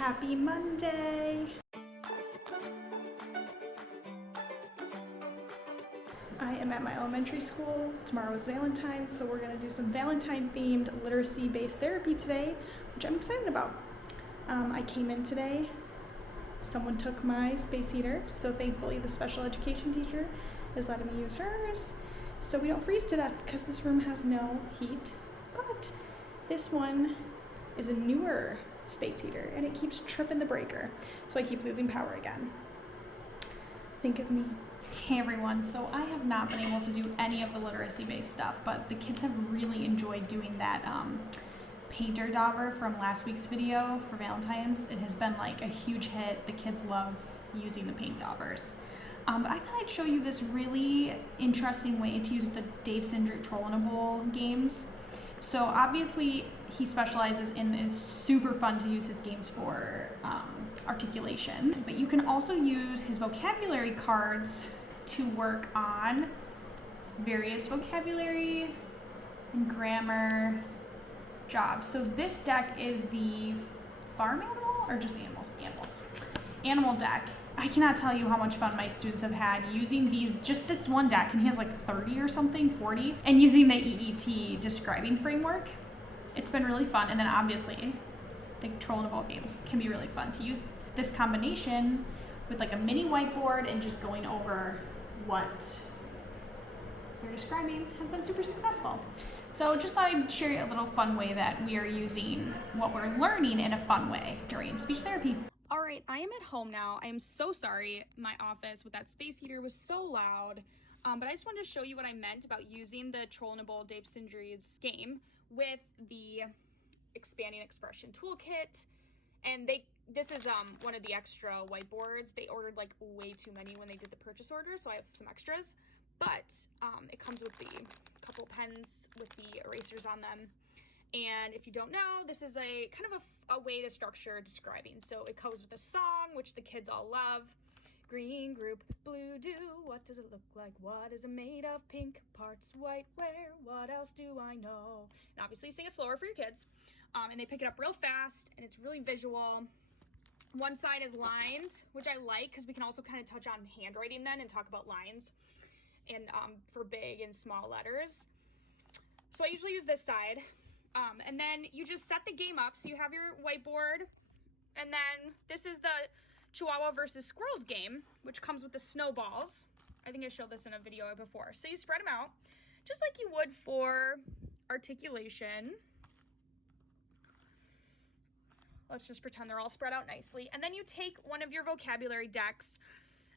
Happy Monday! I am at my elementary school. Tomorrow is Valentine's, so we're going to do some Valentine-themed literacy-based therapy today, which I'm excited about. I came in today. Someone took my space heater, so thankfully the special education teacher is letting me use hers, so we don't freeze to death because this room has no heat. But this one is a newer space heater, and it keeps tripping the breaker, so I keep losing power again. Think of me. Hey everyone, so I have not been able to do any of the literacy-based stuff, but the kids have really enjoyed doing that painter dauber from last week's video for Valentine's. It has been like a huge hit. The kids love using the paint daubers. But I thought I'd show you this really interesting way to use the Dave Sindrick Trollable games. So obviously he specializes in, it's super fun to use his games for articulation, but you can also use his vocabulary cards to work on various vocabulary and grammar jobs. So this deck is the farm animal or just animals? Animal deck. I cannot tell you how much fun my students have had using these, just this one deck, and he has like 30 or something, 40, and using the EET describing framework. It's been really fun, and then obviously the Trollable games can be really fun to use this combination with like a mini whiteboard and just going over what they're describing has been super successful. So just thought I'd share a little fun way that we are using what we're learning in a fun way during speech therapy. All right, I am at home now. I am so sorry my office with that space heater was so loud, but I just wanted to show you what I meant about using the Trollable Dave Sindrick's game with the expanding expression toolkit. And this is one of the extra whiteboards. They ordered like way too many when they did the purchase order, so I have some extras. But it comes with the couple pens with the erasers on them. And if you don't know, this is a kind of a way to structure describing. So it comes with a song, which the kids all love. Green group, blue do, what does it look like? What is it made of? Pink parts, white where? What else do I know? And obviously sing it slower for your kids. And they pick it up real fast, and it's really visual. One side is lined, which I like because we can also kind of touch on handwriting then and talk about lines and for big and small letters. So I usually use this side. And then you just set the game up. So you have your whiteboard, and then this is the Chihuahua versus Squirrels game, which comes with the snowballs. I think I showed this in a video before. So you spread them out just like you would for articulation. Let's just pretend they're all spread out nicely. And then you take one of your vocabulary decks,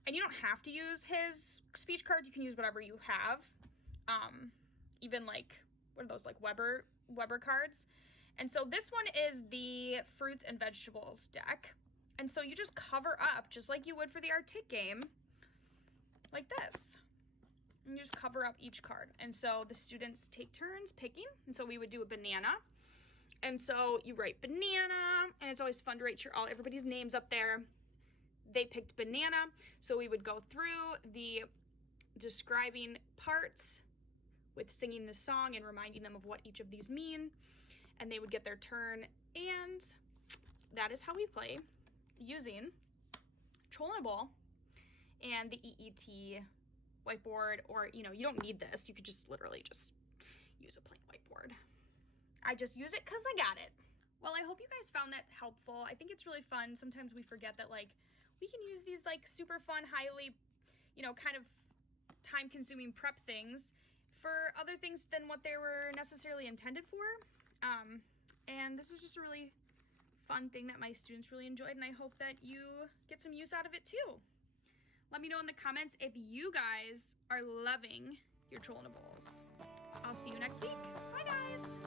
and you don't have to use his speech cards. You can use whatever you have. Even like, what are those, like Weber cards? And so this one is the fruits and vegetables deck. And so you just cover up just like you would for the Artic game, like this. And you just cover up each card. And so the students take turns picking. And so we would do a banana. And so you write banana, and it's always fun to write everybody's names up there. They picked banana, so we would go through the describing parts with singing the song and reminding them of what each of these mean, and they would get their turn. And that is how we play using Trollable and the EET whiteboard, or you don't need this. You could just literally just use a plain whiteboard. I just use it because I got it. Well, I hope you guys found that helpful. I think it's really fun. Sometimes we forget that like we can use these like super fun, highly, kind of time-consuming prep things for other things than what they were necessarily intended for. And this was just a really fun thing that my students really enjoyed, and I hope that you get some use out of it too. Let me know in the comments if you guys are loving your Trollables. I'll see you next week. Bye guys!